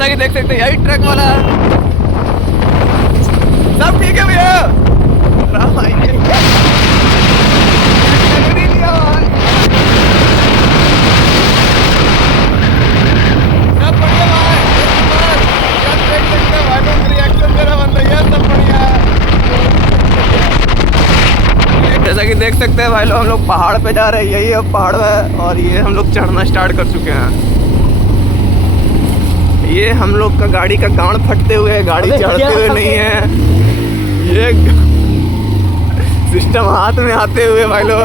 जैसा कि देख सकते हैं यही ट्रक वाला सब ठीक है भैया। राम भाई नहीं लिया भाई। सब बढ़िया भाई। क्या देख सकते हैं भाई लोग रिएक्शन दे रहा बंदा ये सब बढ़िया है। जैसा कि देख सकते हैं भाई लोग हम लोग पहाड़ पे जा रहे हैं। यही अब पहाड़ है और ये हम लोग चढ़ना स्टार्ट कर चुके हैं। ये हम लोग का गाड़ी का गांड फटते हुए गाड़ी चढ़ते हुए नहीं है, ये सिस्टम हाथ में आते हुए भाई लोग